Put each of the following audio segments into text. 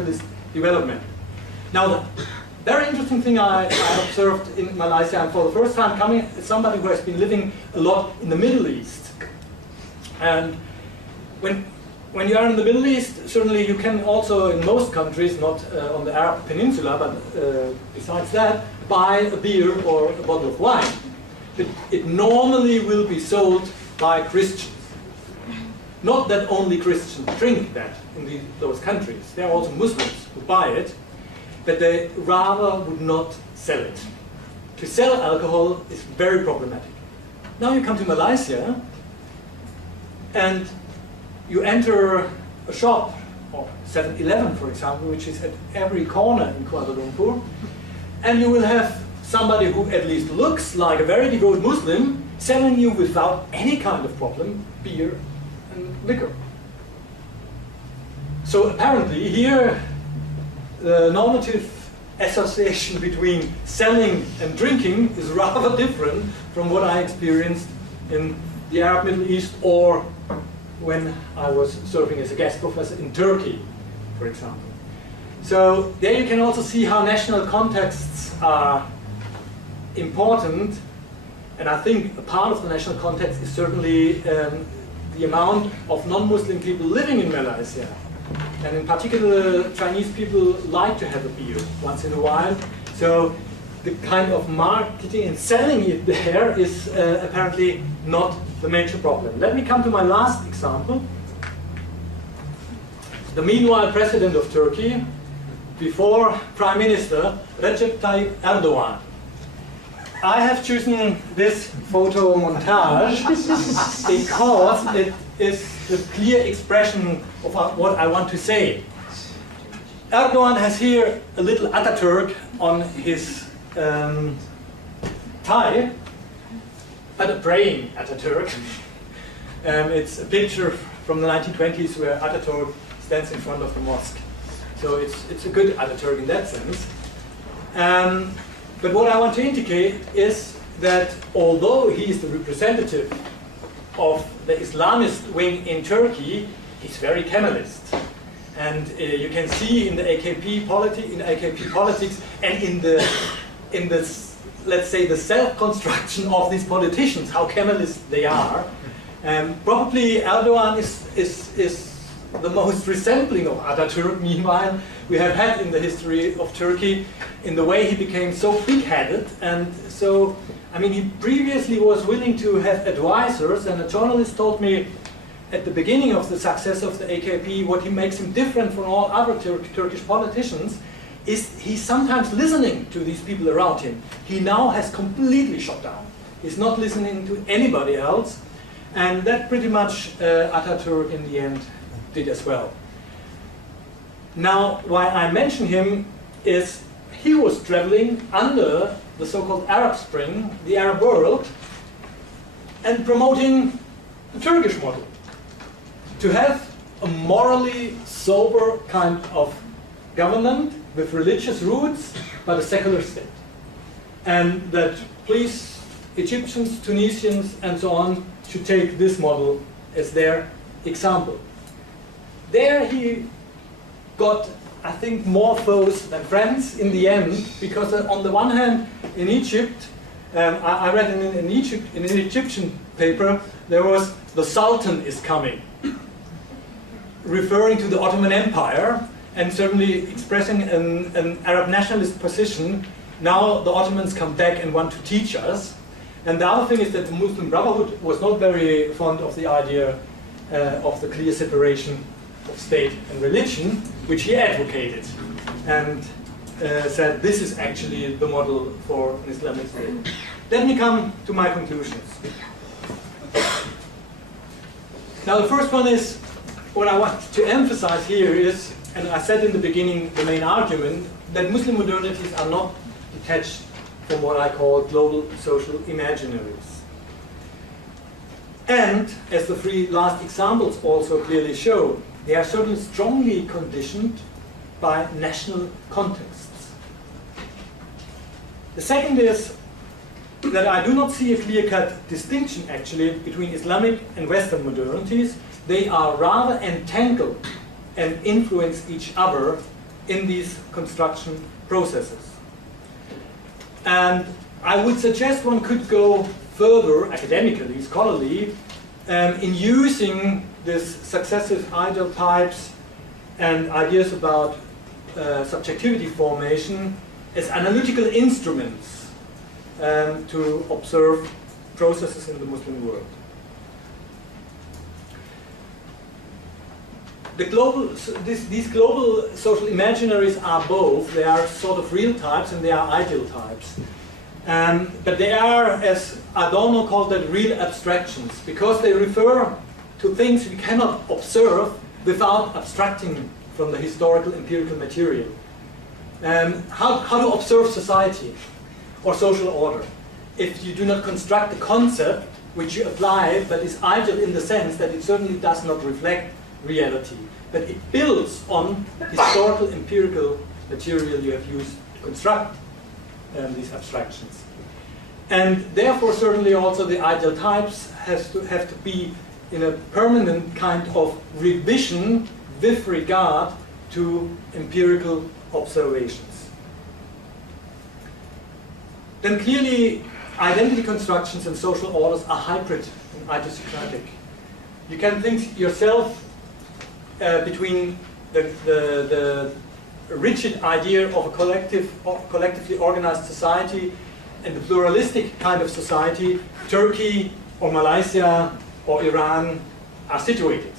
this development. Now, the very interesting thing I observed in Malaysia, and for the first time coming as somebody who has been living a lot in the Middle East. And when you are in the Middle East, certainly you can also, in most countries, not on the Arab Peninsula, but besides that, buy a beer or a bottle of wine. It normally will be sold by Christians. Not that only Christians drink that in those countries. There are also Muslims who buy it, but they rather would not sell it. To sell alcohol is very problematic. Now you come to Malaysia, and you enter a shop, or 7-Eleven for example, which is at every corner in Kuala Lumpur, and you will have somebody who at least looks like a very devout Muslim selling you without any kind of problem beer and liquor. So apparently here the normative association between selling and drinking is rather different from what I experienced in the Arab Middle East, or when I was serving as a guest professor in Turkey, for example. So there you can also see how national contexts are important, and I think a part of the national context is certainly the amount of non-Muslim people living in Malaysia. And in particular, Chinese people like to have a beer once in a while. So the kind of marketing and selling it there is apparently not the major problem. Let me come to my last example. The meanwhile president of Turkey, before Prime Minister Recep Tayyip Erdogan. I have chosen this photo montage because it is the clear expression of what I want to say. Erdogan has here a little Ataturk on his tie, but a praying Ataturk. It's a picture from the 1920s where Ataturk stands in front of the mosque. So it's a good Ataturk in that sense. But what I want to indicate is that although he is the representative of the Islamist wing in Turkey, he's very Kemalist. And you can see in the AKP politics and in the let's say the self-construction of these politicians, how Kemalist they are. Probably Erdogan is the most resembling of Ataturk, meanwhile, we have had in the history of Turkey, in the way he became so big-headed. And so, I mean, he previously was willing to have advisors, and a journalist told me at the beginning of the success of the AKP, what he makes him different from all other Turkish politicians is he's sometimes listening to these people around him. He now has completely shut down. He's not listening to anybody else, and that pretty much Ataturk in the end did as well. Now, why I mention him is he was traveling under the so-called Arab Spring, the Arab world, and promoting the Turkish model. To have a morally sober kind of government with religious roots, but a secular state. And that, please, Egyptians, Tunisians, and so on, should take this model as their example. There he got, I think, more foes than friends in the end, because on the one hand, in Egypt, I read in an Egyptian paper, there was the Sultan is coming, referring to the Ottoman Empire, and certainly expressing an Arab nationalist position. Now the Ottomans come back and want to teach us. And the other thing is that the Muslim Brotherhood was not very fond of the idea of the clear separation of state and religion, which he advocated, and said this is actually the model for an Islamic state. Let me come to my conclusions. Now the first one is, what I want to emphasize here is, and I said in the beginning the main argument, that Muslim modernities are not detached from what I call global social imaginaries. And, as the three last examples also clearly show, they are certainly strongly conditioned by national contexts. The second is that I do not see a clear-cut distinction, actually, between Islamic and Western modernities. They are rather entangled and influence each other in these construction processes. And I would suggest one could go further, academically, scholarly, in using these successive ideal types and ideas about subjectivity formation as analytical instruments to observe processes in the Muslim world. These global social imaginaries are both. They are sort of real types and they are ideal types. But they are, as Adorno called it, real abstractions, because they refer to things we cannot observe without abstracting from the historical empirical material. How to observe society or social order if you do not construct a concept which you apply but is ideal in the sense that it certainly does not reflect reality, but it builds on historical empirical material you have used to construct these abstractions. And therefore certainly also the ideal types have to be in a permanent kind of revision with regard to empirical observations. Then clearly identity constructions and social orders are hybrid and idiosyncratic. You can think yourself between the rigid idea of a collectively organized society and the pluralistic kind of society Turkey or Malaysia or Iran are situated.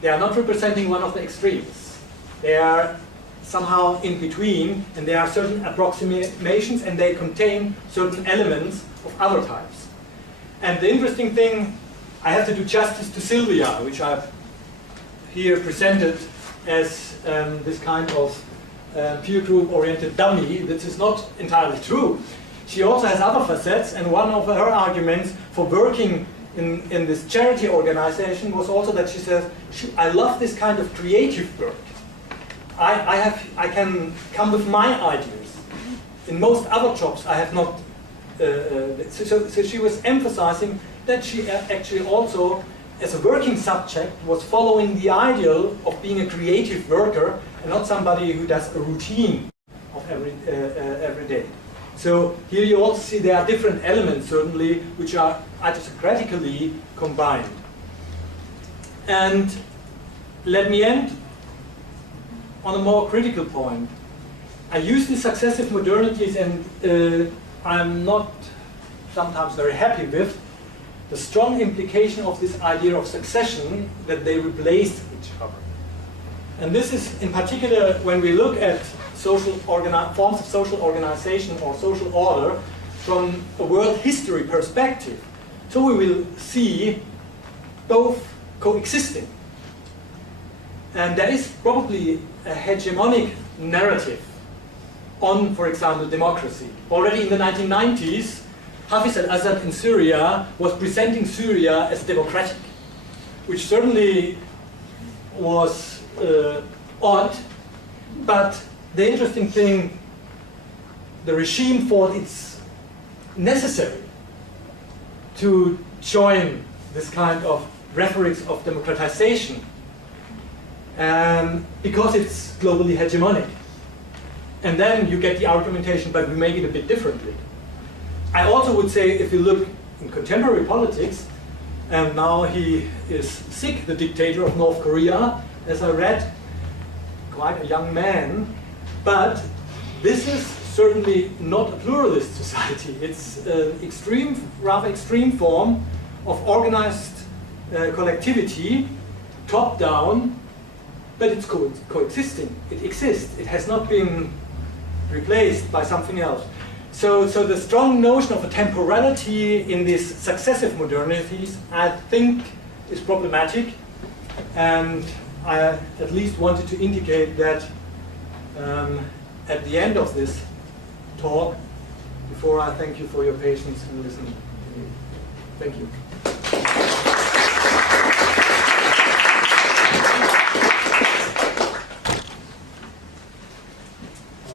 They are not representing one of the extremes. They are somehow in between, and there are certain approximations and they contain certain elements of other types. And the interesting thing, I have to do justice to Sylvia, which I've here presented as this kind of peer group oriented dummy. This is not entirely true. She also has other facets, and one of her arguments for working in this charity organization was also that she says, I love this kind of creative work. I can come with my ideas. In most other jobs I have not. So she was emphasizing that she actually also, as a working subject, was following the ideal of being a creative worker and not somebody who does a routine of every day. So here you also see there are different elements, certainly, which are idiosyncratically combined. And let me end on a more critical point. I use the successive modernities, and I'm not sometimes very happy with the strong implication of this idea of succession, that they replace each other. And this is in particular when we look at forms of social organization or social order from a world history perspective. So we will see both coexisting. And there is probably a hegemonic narrative on, for example, democracy. Already in the 1990s, Hafiz al-Assad in Syria was presenting Syria as democratic, which certainly was odd, but the interesting thing, the regime thought it's necessary to join this kind of rhetorics of democratization because it's globally hegemonic. And then you get the argumentation, but we make it a bit differently. I also would say, if you look in contemporary politics, and now he is sick, the dictator of North Korea, as I read, quite a young man, but this is certainly not a pluralist society. It's an rather extreme form of organized collectivity, top-down, but it's coexisting. It exists. It has not been replaced by something else. So the strong notion of a temporality in these successive modernities, I think, is problematic, and I at least wanted to indicate that at the end of this talk, before I thank you for your patience and listening to me. Thank you.